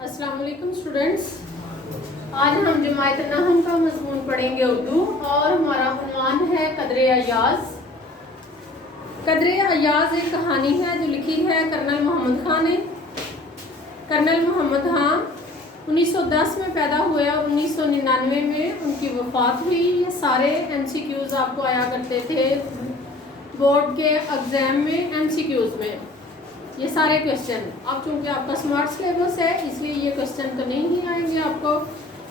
अस्सलाम वालेकुम स्टूडेंट्स। आज हम जमायत नहम का मज़मून पढ़ेंगे उर्दू और हमारा उन्वान है कदरे अयाज। कदरे अयाज एक कहानी है जो लिखी है कर्नल मोहम्मद खान ने। कर्नल मोहम्मद खान 1910 में पैदा हुए और 1999 में उनकी वफ़ात हुई। ये सारे MCQs आपको आया करते थे बोर्ड के एग्ज़ाम में, MCQs में ये सारे क्वेश्चन। अब चूँकि आपका स्मार्ट सिलेबस है इसलिए ये क्वेश्चन तो नहीं ही आएंगे, आपको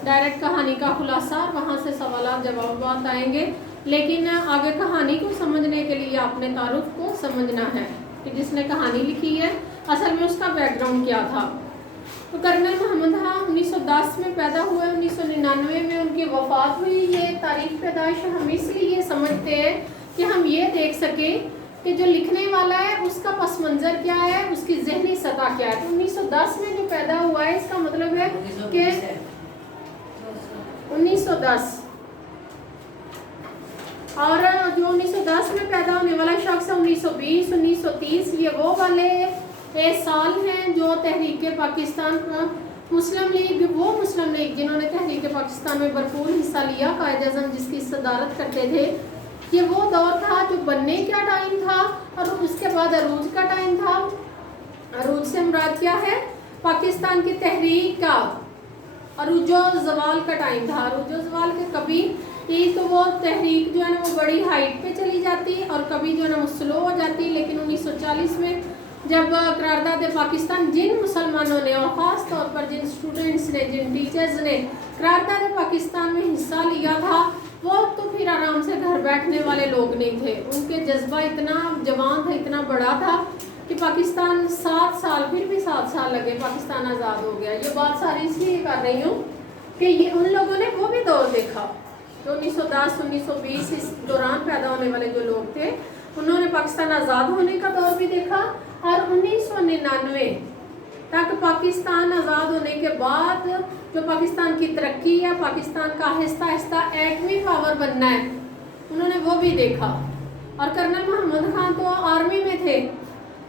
डायरेक्ट कहानी का खुलासा वहाँ से सवाल जवाब आएंगे। लेकिन आगे कहानी को समझने के लिए आपने तारुफ को समझना है कि जिसने कहानी लिखी है असल में उसका बैकग्राउंड क्या था। तो कर्नल मोहम्मद खान 1910 में पैदा हुए, 1999 में उनकी वफ़ात हुई। ये तारीख पैदाइश हम इसलिए समझते हैं कि हम ये देख सकें कि जो लिखने वाला है उसका पस मंज़र क्या है, उसकी ज़हनी सतह क्या है। तो 1910 में जो पैदा हुआ है इसका मतलब है कि 1910 और जो 1910 में पैदा होने वाला शख्स है 1920, 1930 ये वो वाले साल हैं जो तहरीक पाकिस्तान मुस्लिम लीग, वो मुस्लिम लीग जिन्होंने तहरीक पाकिस्तान में भरपूर हिस्सा लिया, कायद आज़म जिसकी सदारत करते थे। ये वो दौर था जो बनने का टाइम था और उसके बाद अरूज का टाइम था। अरूज से मुराद क्या है? पाकिस्तान की तहरीक का अरूजो ज़वाल का टाइम था। अरूजो ज़वाल के कभी तो वो तहरीक जो है ना वो बड़ी हाइट पे चली जाती और कभी जो है ना वो स्लो हो जाती। लेकिन 1940 में जब करारदाद पाकिस्तान, जिन मुसलमानों ने और ख़ास तौर पर जिन स्टूडेंट्स ने, जिन टीचर्स ने करारदाद पाकिस्तान में हिस्सा लिया था वो तो फिर आराम से घर बैठने वाले लोग नहीं थे। उनके जज्बा इतना जवान था, इतना बड़ा था कि पाकिस्तान 7 साल, फिर भी 7 साल लगे, पाकिस्तान आज़ाद हो गया। ये बात सारी इसलिए कर रही हूँ कि ये उन लोगों ने वो भी दौर देखा जो 1910, 1920 इस दौरान पैदा होने वाले जो लोग थे उन्होंने पाकिस्तान आज़ाद होने का दौर भी देखा। और 1999 तक पाकिस्तान आज़ाद होने के बाद जो पाकिस्तान की तरक्की है, पाकिस्तान का आहिस्ता आहिस्ता एटमी पावर बनना है, उन्होंने वो भी देखा। और कर्नल मोहम्मद खान तो आर्मी में थे।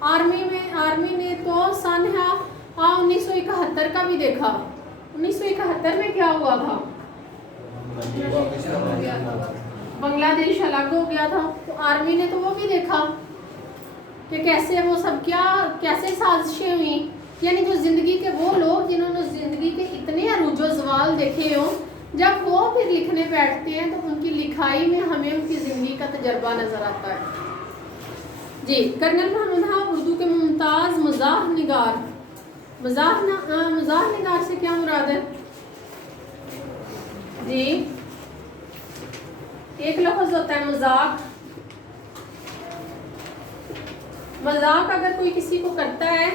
आर्मी ने तो सन 1971 का भी देखा। 1971 में क्या हुआ था? बांग्लादेश अलग हो गया था। तो आर्मी ने तो वो भी देखा कि कैसे वो सब कैसे साजिशें हुई। यानी जो ज़िंदगी के वो लोग जिन्होंने ज़िंदगी के इतने अरूजो ज़वाल देखे हों, जब वो फिर लिखने बैठते हैं तो उनकी लिखाई में हमें उनकी ज़िंदगी का तजर्बा नज़र आता है। जी, कर्नल मोहम्मद खान उर्दू के मुमताज़ मज़ाह निगार। मज़ाह निगार से क्या मुराद है? जी, एक लफ्ज़ होता है मजाक। मजाक अगर कोई किसी को करता है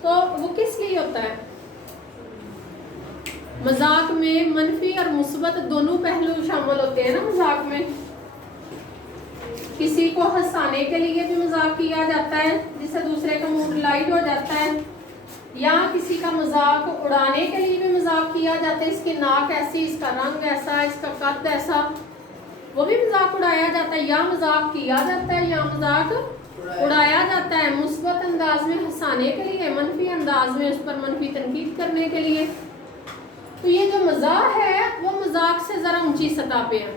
तो वो किस लिए होता है? मजाक में मनफी और मुस्बत दोनों पहलू शामिल होते हैं ना। मजाक में किसी को हंसाने के लिए भी मजाक किया जाता है जिससे दूसरे का मूड लाइट हो जाता है, या किसी का मजाक उड़ाने के लिए भी मजाक किया जाता है। इसकी नाक ऐसी, इसका रंग ऐसा, इसका कद ऐसा, वो भी मजाक उड़ाया जाता है। या मजाक किया जाता है या मजाक उड़ाया जाता है। मुस्बत अंदाज में हंसाने के लिए, मनफी अंदाज में उस पर मनफी तनकीद करने के लिए। तो ये जो मजाक है वो मजाक से ज़रा ऊंची सतह पे है।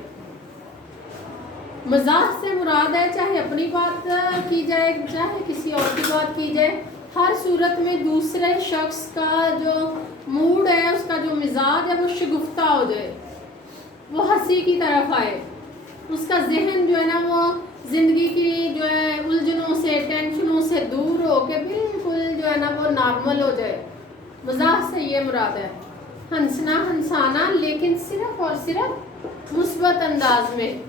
मजाक से मुराद है चाहे अपनी बात की जाए चाहे किसी और की बात की जाए, हर सूरत में दूसरे शख्स का जो मूड है, उसका जो मिजाज है वो शगुफ्ता हो जाए, वो हंसी की तरफ आए, उसका जहन जो है ना वो ज़िंदगी की जो है उलझनों से, टेंशनों से दूर हो के बिल्कुल जो है ना वो नॉर्मल हो जाए। मजाक से ये मुराद है हंसना, हंसाना, लेकिन सिर्फ और सिर्फ मुस्बत अंदाज में।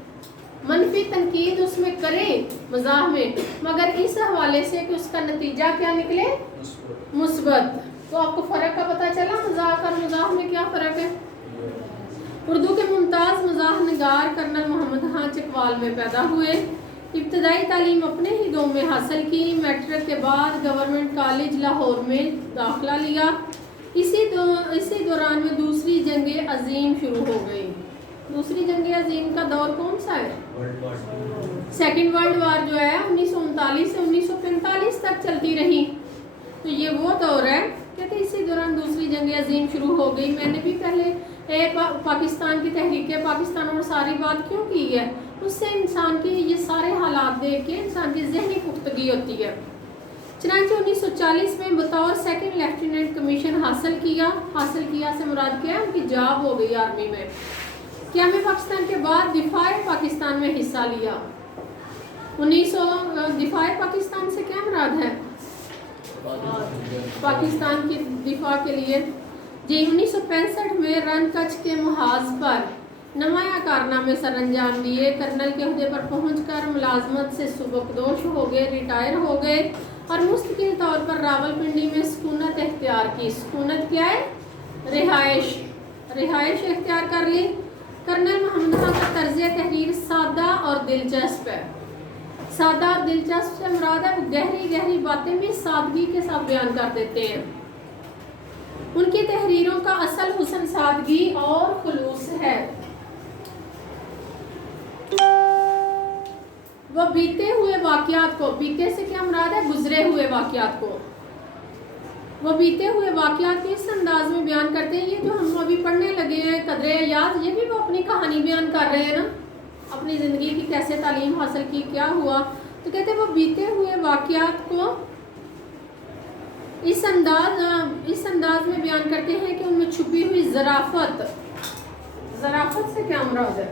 मनफी तनकीद उसमें करें मजाक में, मगर इस हवाले से कि उसका नतीजा क्या निकले, मुस्बत। तो आपको फ़र्क का पता चला मजाक और मजाक में क्या फ़र्क है। उर्दू के मुमताज़ मज़ाह निगार कर्नल मोहम्मद खान चकवाल में पैदा हुए। इब्तदाई तालीम अपने ही गाँव में हासिल की। मैट्रिक के बाद गवर्नमेंट कॉलेज लाहौर में दाखिला लिया। इसी दौरान में दूसरी जंग अजीम शुरू हो गई। दूसरी जंग अजीम का दौर कौन सा है? सेकेंड वर्ल्ड वार जो है 1939 से 1945 तक चलती रही। तो ये वो दौर है कि कहते इसी दौरान दूसरी जंग अजीम शुरू हो गई। मैंने भी पहले पाकिस्तान की तहरीक पाकिस्तान और सारी बात क्यों की है, उससे इंसान की ये सारे हालात देख के इंसान की जहनी पुख्तगी होती है। चनांचे 1940 में बतौर सेकंड लेफ्टिनेंट कमीशन हासिल किया से मुराद क्या है, उनकी जॉब हो गई आर्मी में। क़याम पाकिस्तान के बाद दिफाए पाकिस्तान में हिस्सा लिया। दिफाए पाकिस्तान से क्या मुराद है, पाकिस्तान की दिफा के लिए जी। 1965 में रन कच्छ के मुहाज पर नुमाया कारनामे सर अंजाम दिए। कर्नल के ओहदे पर पहुंचकर मुलाजमत से सुबकदोश हो गए, रिटायर हो गए और मुस्तकिल तौर पर रावलपिंडी में सुकूनत इख्तियार की। सुकूनत क्या है, रिहाइश इख्तियार कर ली। कर्नल मोहम्मद खान का तर्ज तहरीर सादा और दिलचस्प है। सादा और दिलचस्प से मुराद है वो गहरी गहरी बातें भी सादगी के साथ बयान कर देते हैं। उनकी तहरीरों का असल हुस्न सादगी और खुलूस है। वह बीते हुए वाक़यात को, बीते से क्या मुराद है, गुजरे हुए वाक़यात को, वो बीते हुए वाक़यात को इस अंदाज में बयान करते हैं। ये जो हम अभी पढ़ने लगे हैं कदरे याद, ये भी वो अपनी कहानी बयान कर रहे हैं ना, अपनी ज़िंदगी की कैसे तालीम हासिल की, क्या हुआ। तो कहते हैं वो बीते हुए वाक़यात को इस अंदाज में बयान करते हैं कि उनमें छुपी हुई ज़राफ़त से क्या मुराद है।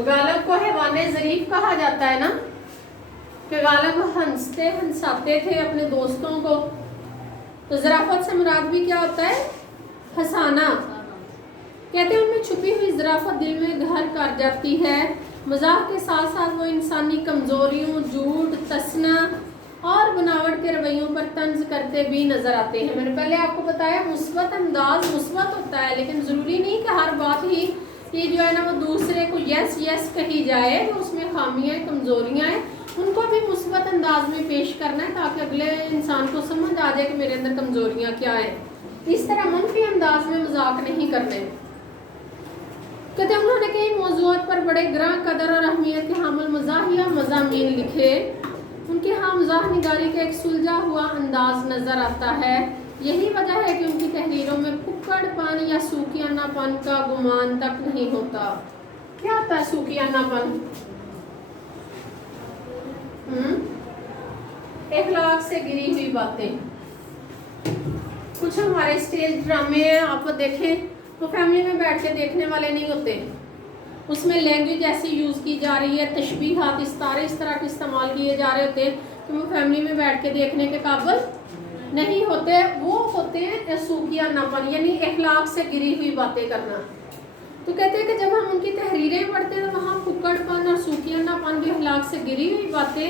गालिब को हैवाने ज़रीफ़ कहा जाता है ना, कि गालिब हंसाते थे अपने दोस्तों को। तो ज़राफ़त से मुराद भी क्या होता है, हंसाना। कहते हैं उनमें छुपी हुई ज़राफ़त दिल में घर कर जाती है। मज़ाक के साथ साथ वो इंसानी कमज़ोरियों, झूठ, तसना और बनावट के रवैयों पर तंज करते भी नज़र आते हैं। मैंने पहले आपको बताया मुस्बत अंदाज मुस्बत होता है, लेकिन ज़रूरी नहीं कि हर बात ही ये जो है ना वो दूसरे को यस यस कही जाए। वो उसमें खामियाँ कमज़ोरियाँ हैं, उनको भी मुस्बत अंदाज में पेश करना है ताकि अगले इंसान को समझ आ जाए कि मेरे अंदर कमज़ोरियाँ क्या हैं। इस तरह मनफी अंदाज में मजाक नहीं करने। कहते हैं उन्होंने कई मौज़ूआत पर बड़े ग्रां कदर और अहमियत के हामिल मज़ाहिया मज़ामीन लिखे। उनके यहाँ मज़ाह निगारी का एक सुलझा हुआ अंदाज नज़र आता है। यही वजह है कि उनकी तहरीरों में फुक्कड़पन या सूखियानापन का गुमान तक नहीं होता। क्या होता है सूखियानापन? इखलाक से गिरी हुई बातें। कुछ हमारे स्टेज ड्रामे हैं, आप देखें तो फैमिली में बैठ के देखने वाले नहीं होते। उसमें लैंग्वेज ऐसी यूज़ की जा रही है, तशबीहात इस तरह के इस्तेमाल किए जा रहे होते हैं कि वो फैमिली में बैठ के देखने के काबिल नहीं होते। वो होते हैं सूखियानापन, यानी इखलाक से गिरी हुई बातें करना। तो कहते हैं कि जब हम उनकी तहरीरें पढ़ते हैं तो वहाँ फुक्कड़पन और सूखियानापन की इखलाक से गिरी हुई बातें,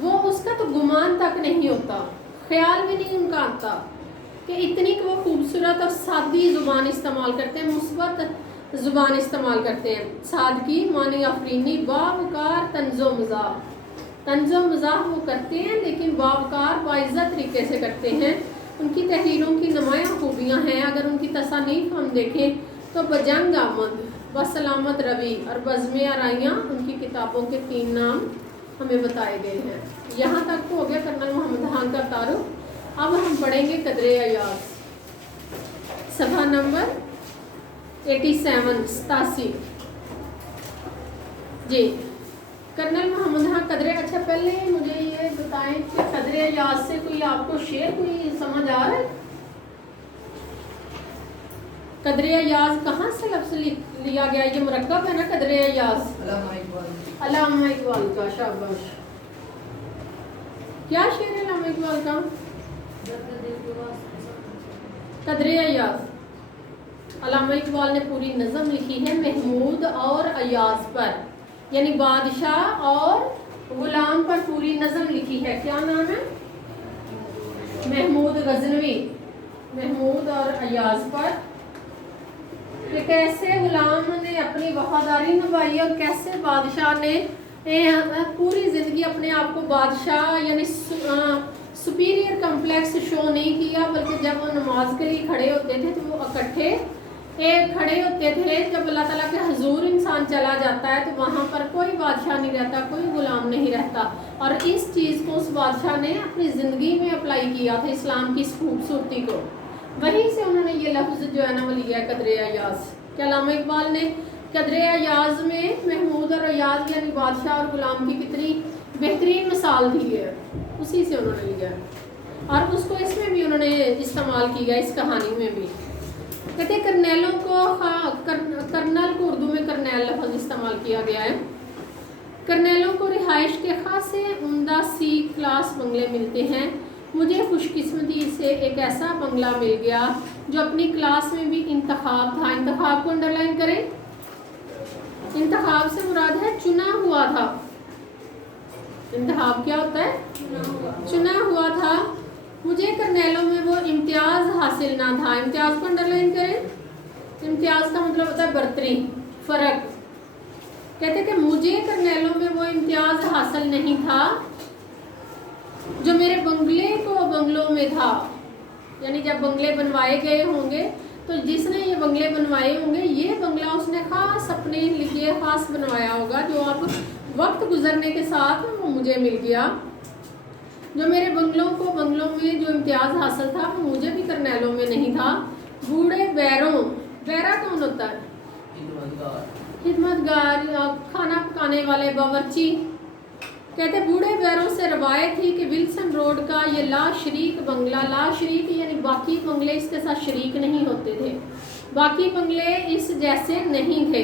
वो उसका तो गुमान तक नहीं होता, ख्याल भी नहीं उनका आता कि इतनी कि वो खूबसूरत और सादी ज़ुबान इस्तेमाल करते हैं, मुस्बत ज़ुबान इस्तेमाल करते हैं। सादगी मानी आफरीनी बावकार तंज़ो मज़ाह वो करते हैं, लेकिन बावकार बाइज़्ज़त तरीके से करते हैं। उनकी तहरीरों की नुमायाँ खूबियाँ हैं। अगर उनकी तसानीफ हम देखें तो बजंग आमद, बसलामत रवि और बज़्म आराइयाँ उनकी किताबों के 3 नाम हमें बताए गए हैं। यहाँ तक तो हो गया कर्नल मोहम्मद खान का तारुफ। अब हम पढ़ेंगे कदरे अयाज, सफ़ा नंबर 87 जी। कर्नल मोहम्मद खान कदरे। अच्छा पहले मुझे ये बताएं कि कदरे अयाज से कोई आपको शेर कोई समझ आ रहा है? कदरे अयाज कहाँ से लफ्ज़ लिया गया? ये मुरक्कब है ना कदरे अयाज, अल्लामा इकबाल का। शाबाश। क्या शेर है अल्लामा इकबाल का? कदरे अयाज। अल्लामा इकबाल ने पूरी नज़म लिखी है महमूद और अयाज पर, यानी बादशाह और गुलाम पर पूरी नज़म लिखी है। क्या नाम है? महमूद गजनवी। महमूद और अयाज पर कि कैसे गुलाम ने अपनी वफादारी निभाई और कैसे बादशाह ने पूरी ज़िंदगी अपने आप को बादशाह यानी सुपीरियर कम्प्लेक्स शो नहीं किया, बल्कि जब वो नमाज के लिए खड़े होते थे तो वो इकट्ठे एक खड़े होते थे। जब अल्लाह ताला के हुजूर इंसान चला जाता है तो वहाँ पर कोई बादशाह नहीं रहता, कोई गुलाम नहीं रहता। और इस चीज़ को उस बादशाह ने अपनी ज़िंदगी में अप्लाई किया था, इस्लाम की इस खूबसूरती को। वहीं से उन्होंने ये लफ्ज़ जो है ना वो लिया कदर अयाज़। क्या अल्लामा इकबाल ने कदर अयाज़ में महमूद और अयाज़ यानी बादशाह और गुलाम की कितनी बेहतरीन मिसाल दी है, उसी से उन्होंने लिया और उसको इसमें भी उन्होंने इस्तेमाल किया, इस कहानी में भी। कहते हैं करनेलों को कर्नल को उर्दू में करनेल लफ्ज़ इस्तेमाल किया गया है। करनेलों को रिहाइश के खासे उम्दा सी क्लास बंगले मिलते हैं। मुझे खुशकिस्मती से एक ऐसा बंगला मिल गया जो अपनी क्लास में भी इंतखाब था। इंतखाब को अंडरलाइन करें। इंतखाब से मुराद है चुना हुआ था। इंतखाब क्या होता है? चुना हुआ था। मुझे करनेलों में वो इम्तियाज़ हासिल ना था। इम्तियाज़ को अंडरलाइन करें। इम्तियाज़ का मतलब होता है बर्तरी, फ़र्क। कहते कि मुझे करनेलों में वो इम्तियाज़ हासिल नहीं था जो मेरे बंगलों में था। यानी जब बंगले बनवाए गए होंगे तो जिसने ये बंगले बनवाए होंगे, ये बंगला उसने ख़ास अपने लिए ख़ास बनवाया होगा, जो अब वक्त गुजरने के साथ वो मुझे मिल गया। जो मेरे बंगलों में जो इम्तियाज़ हासिल था वो मुझे भी करनेलों में नहीं था। बूढ़े बैरों, बैरा कौन होता है? खिदमतगार, खाना पकाने वाले, बावर्ची। कहते बूढ़े बैरों से रवायत थी कि विल्सन रोड का ये ला शरीक बंगला, ला शरीक यानी बाकी बंगले इसके साथ शरीक नहीं होते थे, बाकी बंगले इस जैसे नहीं थे।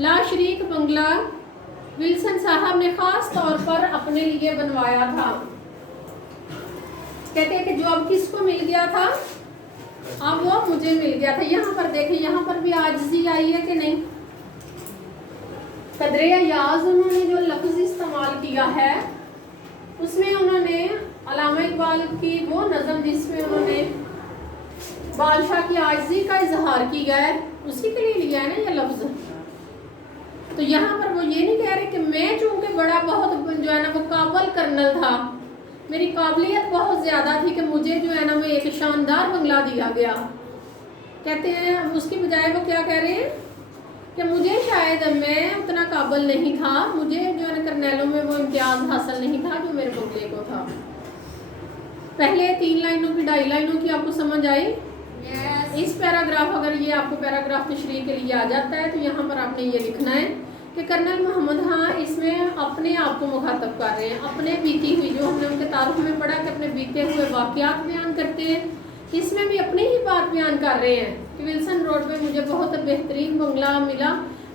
ला शरीक बंगला विल्सन साहब ने ख़ास तौर पर अपने लिए बनवाया था। कहते हैं कि जो अब किसको मिल गया था, अब वो मुझे मिल गया था। यहाँ पर देखिए, यहाँ पर भी आजिज़ी आई है कि नहीं? कदर अयाज़ उन्होंने जो लफ्ज़ इस्तेमाल किया है उसमें उन्होंने अल्लामा इकबाल की वो नज़म जिसमें उन्होंने बादशाह की आजिज़ी का इजहार किया है, उसी के लिए लिया है ना ये लफ्ज़। तो यहाँ पर वो ये नहीं कह रहे कि मैं चूँकि बड़ा बहुत जो है ना वो काबल कर्नल था, मेरी काबिलियत बहुत ज़्यादा थी कि मुझे जो है ना वो एक शानदार बंगला दिया गया। कहते हैं उसकी बजाय वो क्या कह रहे हैं कि मुझे शायद मैं उतना काबिल नहीं था, मुझे जो है ना करनेलों में वो इम्तियाज़ हासिल नहीं था जो मेरे बंगले को था। पहले 3 लाइनों की 2.5 लाइनों की आपको समझ आई? इस पैराग्राफ, अगर ये आपको पैराग्राफ तशरीह के लिए आ जाता है तो यहाँ पर आपने ये लिखना है कि कर्नल मोहम्मद हाँ इसमें अपने आप को मुखातब कर रहे हैं, अपने बीती हुई, जो हमने उनके तारुफ में पढ़ा कि अपने बीते हुए वाक़यात बयान करते हैं, इसमें भी अपनी ही बात बयान कर रहे हैं कि विल्सन रोड पे मुझे बहुत बेहतरीन बंगला मिला,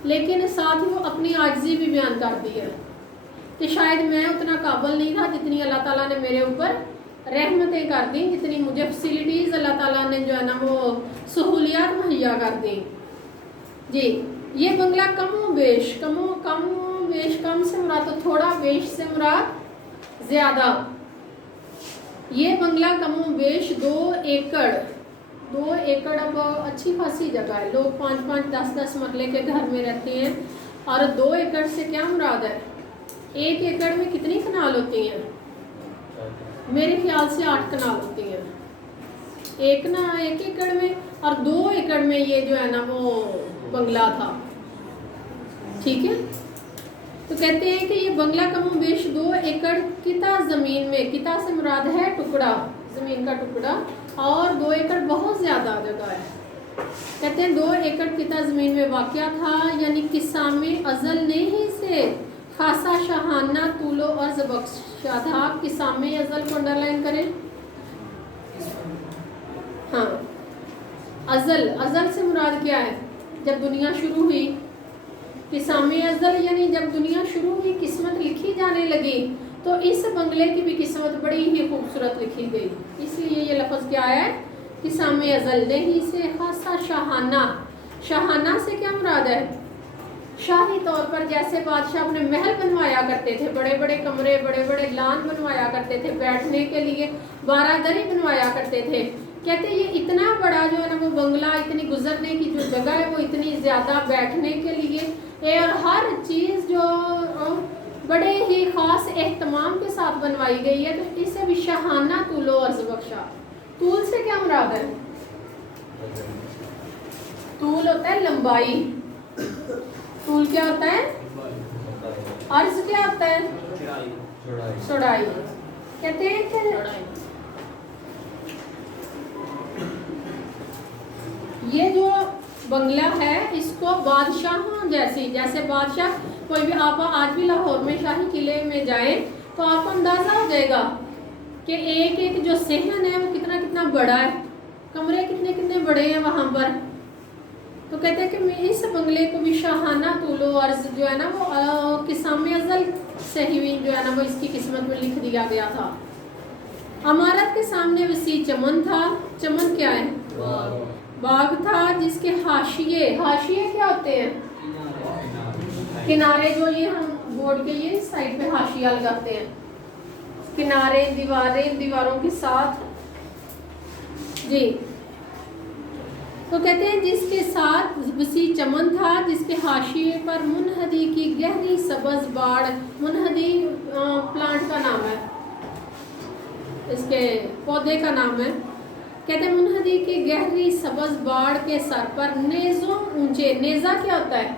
लेकिन साथ ही वो अपनी आजिज़ी भी बयान कर दी है कि शायद मैं उतना काबिल नहीं था जितनी अल्लाह ताला ने मेरे ऊपर रहमतें कर दी, जितनी मुझे फैसिलिटीज़ अल्लाह ताला ने जो है ना वो सहूलियात मुहैया कर दी। जी, ये बंगला कम बेश कम से मुराद तो थोड़ा, बेश से मुराद ज़्यादा। ये बंगला कम बेश 2 एकड़ अब अच्छी खासी जगह है, लोग 5-5, 10-10 मरले के घर में रहते हैं। और 2 एकड़ से क्या मुराद है? 1 एकड़ में कितनी कनाल होती हैं? मेरे ख्याल से 8 कनाल होती हैं। 1 एकड़ में, और 2 एकड़ में ये जो है ना वो बंगला था। ठीक है, तो कहते हैं कि ये बंगला कम बेश 2 एकड़ किता ज़मीन में, किता से मुराद है टुकड़ा, ज़मीन का टुकड़ा, और 2 एकड़ बहुत ज़्यादा जगह है। कहते हैं 2 एकड़ किता ज़मीन में वाक़या था, यानी किस्सा में अज़ल ने ही से खासा शाहाना तूलो अर्ज़ बख्शा था। किस्सा में अज़ल को अंडरलाइन करें। हाँ, अज़ल से मुराद क्या है? जब दुनिया शुरू हुई, किस्सा-ए अज़ल यानी जब दुनिया शुरू हुई, किस्मत लिखी जाने लगी, तो इस बंगले की भी किस्मत बड़ी ही खूबसूरत लिखी गई। इसलिए ये लफ्ज़ क्या है? किस्सा-ए अज़ल ने ही से खासा शाहाना। शाहाना से क्या मुराद है? शाही तौर पर जैसे बादशाह अपने महल बनवाया करते थे, बड़े बड़े कमरे, बड़े बड़े लान बनवाया करते थे, बैठने के लिए बारादरी बनवाया करते थे। कहते ये इतना बड़ा जो है ना वो बंगला, इतनी गुजरने की जो जगह है वो इतनी ज़्यादा, बैठने के लिए और हर चीज़ जो बड़े ही ख़ास एहतमाम के साथ बनवाई गई है, तो इसे भी शाहाना तूलो अर्ज़ बख्शा। तूल से क्या मुराद है? طول ہوتا ہے لمبائی، طول کیا ہوتا ہے؟ عرض کیا ہوتا ہے؟ چوڑائی. کہتے ہیں کہ یہ جو بنگلہ ہے اس کو بادشاہوں جیسے بادشاہ کوئی بھی، آپ آج بھی لاہور میں شاہی قلعے میں جائیں تو آپ کو اندازہ ہو جائے گا کہ ایک ایک جو صحن ہے وہ کتنا کتنا بڑا ہے، کمرے کتنے کتنے بڑے ہیں وہاں پر. تو کہتے ہیں کہ اس بنگلے کو بھی شاہانہ طول و عرض جو ہے نا وہ قسم ازل سے ہی جو ہے نا وہ اس کی قسمت میں لکھ دیا گیا تھا. عمارت کے سامنے وسیع چمن تھا. چمن کیا ہے؟ باغ تھا جس کے حاشیے کیا ہوتے ہیں؟ کنارے، جو یہ ہم بورڈ کے یہ سائڈ پہ حاشیہ لگاتے ہیں، کنارے، دیواروں کے ساتھ. جی تو کہتے ہیں جس کے ساتھ وسیع چمن تھا جس کے حاشیے پر منہدی کی گہری سبز باڑ، منہدی پلانٹ کا نام ہے، اس کے پودے کا نام ہے. کہتے ہیں منہدی کی گہری سبز باڑ کے سر پر نیزوں اونچے. نیزہ کیا ہوتا ہے؟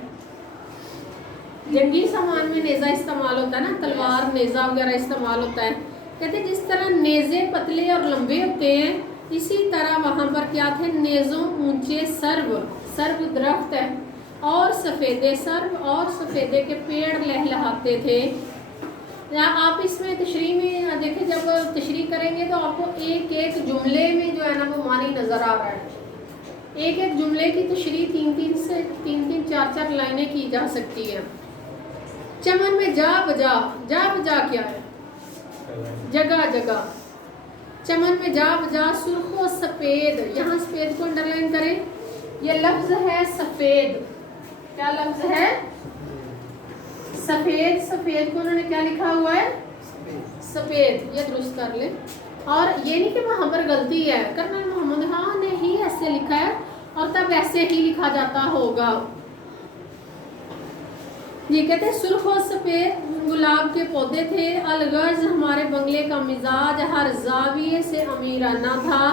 جنگی سامان میں نیزہ استعمال ہوتا ہے نا، تلوار نیزہ وغیرہ استعمال ہوتا ہے. کہتے ہیں جس طرح نیزے پتلے اور لمبے ہوتے ہیں اسی طرح وہاں پر کیا تھے؟ نیزوں اونچے سرو درخت ہے اور سفیدے، سرو اور سفیدے کے پیڑ لہلہاتے تھے. آپ اس میں تشریح میں دیکھیں، جب تشریح کریں گے تو آپ کو ایک ایک جملے میں جو ہے نا وہ معنی نظر آ رہا ہے. ایک ایک جملے کی تشریح تین چار لائنیں کی جا سکتی ہے. چمن میں جا بجا کیا ہے؟ جگہ جگہ. چمن میں جا بجا سرخ و سفید، یہاں سفید کو انڈرلائن کریں. یہ لفظ ہے سفید. کیا لفظ ہے؟ سفید. سفید کو انہوں نے کیا لکھا ہوا ہے؟ سفید. یہ درست کر لیں. اور یہ نہیں کہ وہاں پر غلطی ہے، کرنل محمد خان نے ہی ایسے لکھا ہے اور تب ایسے ہی لکھا جاتا ہوگا. یہ کہتے ہیں سرخ و سفید گلاب کے پودے تھے. الغرض ہمارے بنگلے کا مزاج ہر زاویے سے امیرانہ تھا.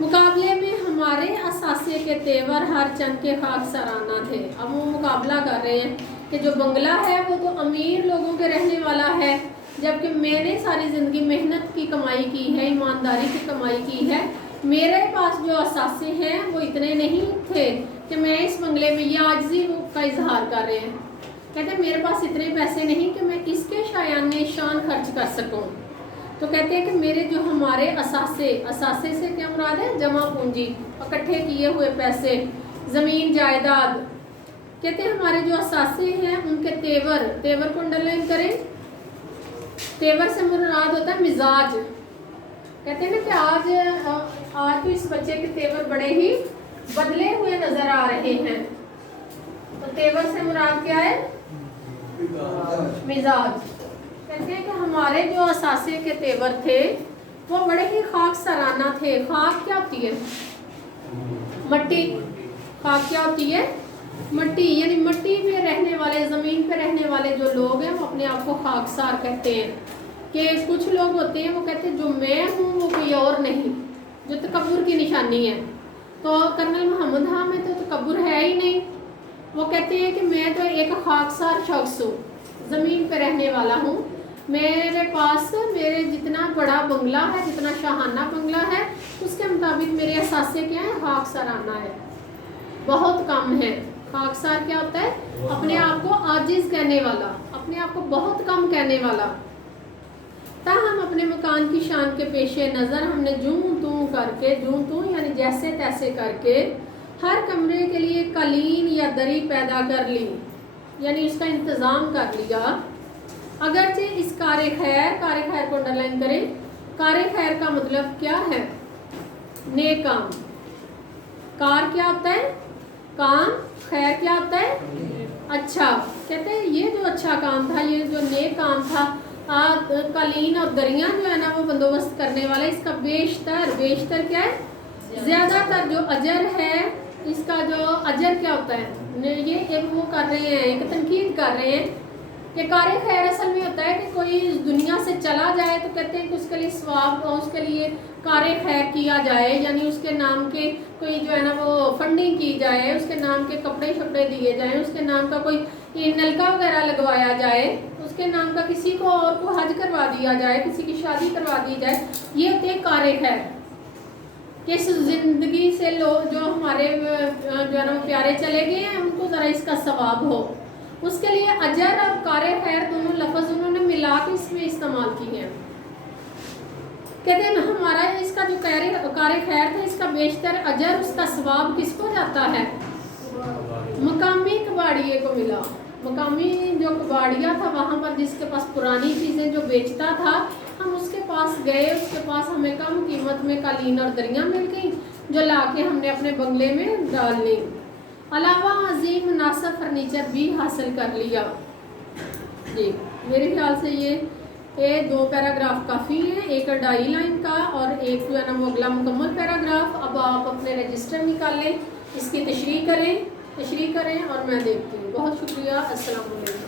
مقابلے میں ہمارے اثاثے کے تیور ہر چند کے خاک سرانہ تھے. اب وہ مقابلہ کر رہے ہیں کہ جو بنگلہ ہے وہ تو امیر لوگوں کے رہنے والا ہے، جبکہ میں نے ساری زندگی محنت کی کمائی کی ہے، ایمانداری کی کمائی کی ہے. میرے پاس جو اثاثے ہیں وہ اتنے نہیں تھے کہ میں اس بنگلے میں یہ عاجزی کا اظہار کر رہے ہیں. کہتے ہیں میرے پاس اتنے پیسے نہیں کہ میں اس کے شایان شان خرچ کر سکوں. تو کہتے ہیں کہ میرے جو ہمارے اثاثے سے کیا مراد ہے؟ جمع پونجی، اکٹھے کیے ہوئے پیسے، زمین جائیداد. کہتے ہیں ہمارے جو اثاثے ہیں ان کے تیور کو انڈرلائن کریں. تیور سے مراد ہوتا ہے مزاج. کہتے ہیں نا کہ آج تو اس بچے کے تیور بڑے ہی بدلے ہوئے نظر آ رہے ہیں. تو تیور سے مراد کیا ہے؟ مزاج. کہتے ہیں کہ ہمارے جو اثاثے کے تیور تھے وہ بڑے ہی خاک سرانہ تھے. خاک کیا ہوتی ہے؟ مٹی. خاک کیا ہوتی ہے؟ مٹی. یعنی مٹی پہ رہنے والے، زمین پہ رہنے والے جو لوگ ہیں وہ اپنے آپ کو خاکسار کہتے ہیں. کہ کچھ لوگ ہوتے ہیں وہ کہتے ہیں جو میں ہوں وہ کوئی اور نہیں، جو تکبر کی نشانی ہے. تو کرنل محمد خان میں تو تکبر ہے ہی نہیں. وہ کہتے ہیں کہ میں تو ایک خاکسار شخص ہوں، زمین پہ رہنے والا ہوں. میرے پاس میرے جتنا بڑا بنگلہ ہے، جتنا شاہانہ بنگلہ ہے، اس کے مطابق میرے اثاثے کیا ہیں؟ خاکسارانہ ہے، بہت کم ہے. خاکسار کیا ہوتا ہے؟ اپنے آپ کو عاجز کہنے والا، اپنے آپ کو بہت کم کہنے والا. تاہم اپنے مکان کی شان کے پیش نظر ہم نے جوں توں یعنی جیسے تیسے کر کے ہر کمرے کے لیے قالین یا دری پیدا کر لی، یعنی اس کا انتظام کر لیا. اگرچہ اس کار خیر کو انڈرلائن کریں. کار خیر کا مطلب کیا ہے؟ نیک کام. کار کیا ہوتا ہے؟ کام. خیر کیا ہوتا ہے؟ اچھا. کہتے ہیں یہ جو اچھا کام تھا، یہ جو نیک کام تھا، قالین اور دریاں جو ہے نا وہ بندوبست کرنے والا، اس کا بیشتر کیا ہے؟ زیادہ تر جو اجر ہے، اس کا جو اجر کیا ہوتا ہے؟ یہ ایک وہ کر رہے ہیں، ایک تنقید کر رہے ہیں کہ کار خیر اصل میں ہوتا ہے کہ کوئی اس دنیا سے چلا جائے تو کہتے ہیں کہ اس کے لیے ثواب، اس کے لیے کار خیر کیا جائے، یعنی اس کے نام کے کوئی جو ہے نا وہ فنڈنگ کی جائے، اس کے نام کے کپڑے شپڑے دیے جائیں، اس کے نام کا کوئی نلکا وغیرہ لگوایا جائے، اس کے نام کا کسی کو اور کو حج کروا دیا جائے، کسی کی شادی کروا دی جائے، یہ ہوتے ہیں کار خیر. کہ اس زندگی سے لوگ جو ہمارے جو ہے نا پیارے چلے گئے ہیں ان کو ذرا اس کا ثواب ہو، اس کے لیے اجر اور کار خیر دونوں لفظ انہوں نے ملا کے اس میں استعمال کیے ہیں. کہتے ہیں ہمارا اس کا جو کار خیر تھا اس کا بیشتر اجر، اس کا ثواب کس کو جاتا ہے؟ مقامی کباڑیے کو ملا. مقامی جو کباڑیا تھا وہاں پر جس کے پاس پرانی چیزیں جو بیچتا تھا، ہم اس کے پاس گئے، اس کے پاس ہمیں کم قیمت میں قالین اور دریاں مل گئی جو لا کے ہم نے اپنے بنگلے میں ڈال لی. علاوہ عظیم مناسب فرنیچر بھی حاصل کر لیا. جی میرے خیال سے یہ 2 پیراگراف کافی ہیں، ایک 2.5 لائن کا اور ایک جو ہے نا وہ اگلا مکمل پیراگراف. اب آپ اپنے رجسٹر نکالیں، اس کی تشریح کریں اور میں دیکھتی ہوں. بہت شکریہ. السلام علیکم.